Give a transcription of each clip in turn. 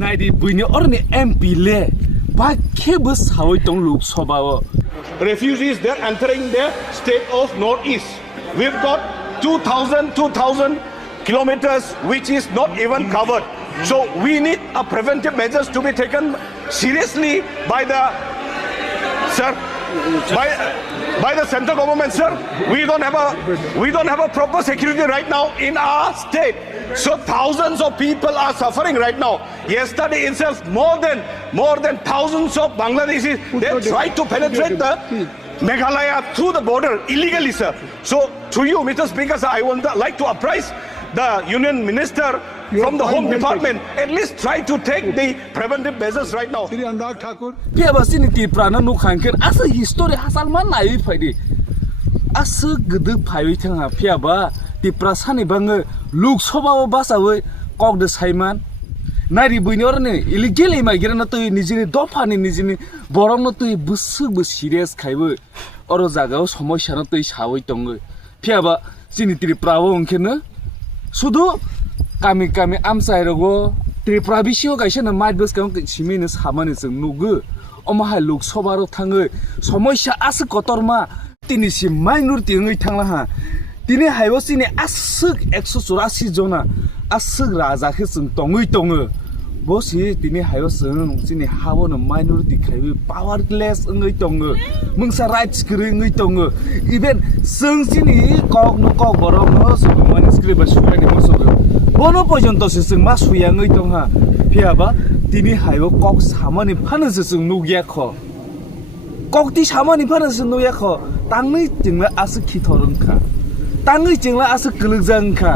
नायदि बुइनि अरनि एमपी ले बा केबो सावै दं लोक सभाव refugees they're entering the state of northeast. We've got 2,000 kilometers which is not even covered. So we need a preventive measures to be taken seriously by the sir by the central government, sir. We don't have a proper security right now in our state. So thousands of people are suffering right now. Yesterday itself, more than thousands of Bangladeshis they tried to penetrate the Meghalaya through the border illegally, sir. So to you, Mr. Speaker, sir, I would like to apprise the Union Minister from the Home Department at least try to take the preventive measures right now. पियाबा सिनि तिप्राना नु खांकेर आसे history हासालमान नायै फायदि आसे गदो फायबै थाङा पियाबा तिप्रा सानि बाङो लोक सभाव बासावै कगदो साइमान नारि बुइनरने इलिगेल इमाइग्रेन त निजिनि दफानि निजिनि बरमनो त बुसुबो सिरियास खायबो अरो जागाव समस्या न त सावै दङो पियाबा सिनि तिप्राव ओंखेनो सुदु कामि आमसायरगो त्रिपुरा बिसियो गायसना माइबस गाव सिमिनो सामानि जों नुगो अमाहाय लोक सभारो थाङो समस्या आसे कतरमा तिनिसि माइनरिटी ngै थांला हा तिनि हायवसिनि आसुक 184 जना आसुक राजाखे जों दङै बसि तिनि हायवसों जिनि हावनो माइनरिटी खायबो पावरलेस ngै दङो मोंसा राइट्स गरै दङो इभेन जों जिनि कक बरमनो सुबुंनि स्क्रिप्ट सुरायनि मोसोगो बनो पर्यन्त जों मा सुयाङै दंहा पियाबा तिनि हायव कक सामानि फानोसो जों नुगियाख ककति सामानि फानोसो नुयाख ताङै जोंला आसु खिथरंखा ताङै जोंला आसु गलगजांखा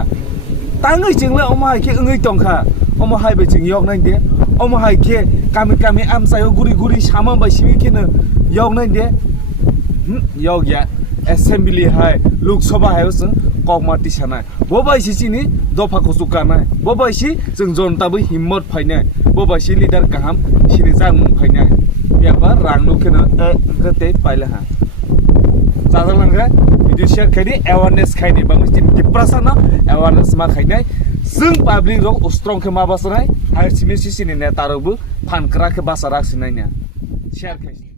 ताङै जोंला अमाहायखे ngै दंखा अमाहायबे जों यगनाय दे अमाहायखे कामि आमसायो गुरि सामा बायसिमिखेनो यगनाय दे यगया एसेम्बली हाय लोकसभा हाय जों कगमाति सानाय बबायसि सिनि दफा खसुकानाय बबायसि जों जनताबो हिम्मत फायनाय बबायसि लिडार गाहाम सिनि जांमुं फायनाय बेबा रांनुखेनो गते पाइला हा जाजालांगा भिडिअ शेयर खायदि अवेयरनेस खायदि बांसिन दिप्रासाना अवेयरनेस मा खायनाय जों पाब्लिक रक स्ट्रंग मा बासनाय आर सिमिसि सिनि नेतारबो फानक्राखे बासा राखसिनायना शेयर खायसि